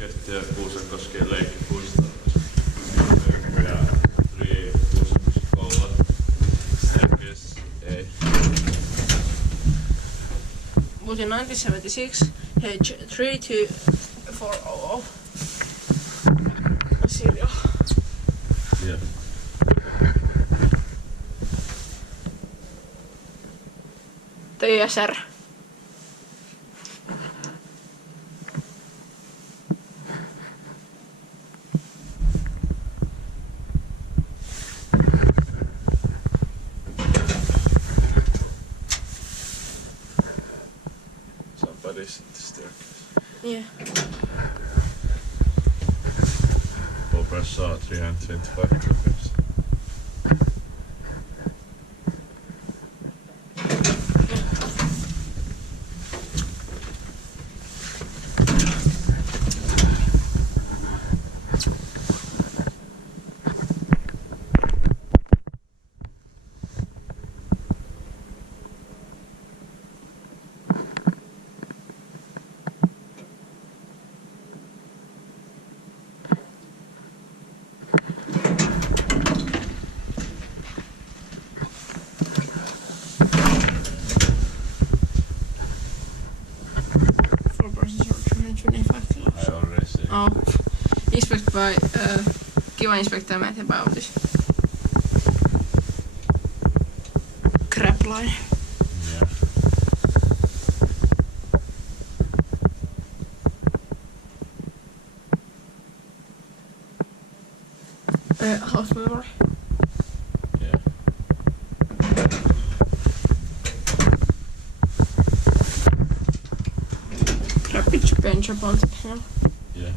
Keski- ja Kuusankosken leikkipuisto. Heinosenkuja 3, Kuusankoski, Kouvola. Service A. Was in 1976, H3240. Serial. Yeah. TSR. Somebody's at the staircase. Yeah. Full press saw 325 kilograms. Oh, Inspecta by Kiwa, Inspecta and by Otis. Crap line. Yeah. House memory. Yeah. Crap pitch bench about it. Yeah.